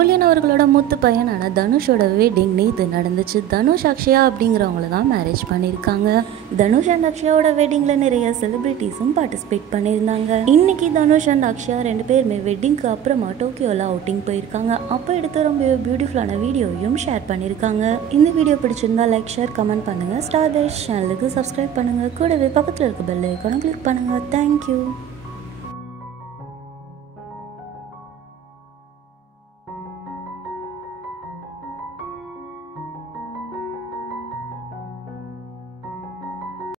Napoleon அவர்களோட மூத்த பையனான தனுஷோட வெட்டிங் நேற்று நடந்துச்சு. தனுஷ் அக்ஷயா அப்படிங்கிறவங்கள தான் மேரேஜ் பண்ணியிருக்காங்க. தனுஷ் அண்ட் அக்ஷயாவோட வெட்டிங்ல நிறைய செலிபிரிட்டிஸும் பார்ட்டிசிபேட் பண்ணியிருந்தாங்க. இன்னைக்கு தனுஷ் அண்ட் அக்ஷயா 2 பேருமே வெட்டிங்க்கு அப்புறமா டோக்கியோல அவுட்டிங் போயிருக்காங்க. அப்போ எடுத்து ரொம்ப பியூட்டிஃபுல்லான வீடியோவையும் ஷேர் பண்ணியிருக்காங்க. இந்த வீடியோ பிடிச்சிருந்தா லைக், ஷேர், கமெண்ட் பண்ணுங்க. ஸ்டார் பேஸ் சேனலுக்கு சப்ஸ்கிரைப் பண்ணுங்க. கூடவே பக்கத்தில் இருக்க பெல் ஐகானை கிளிக் பண்ணுங்க. தேங்க்யூ.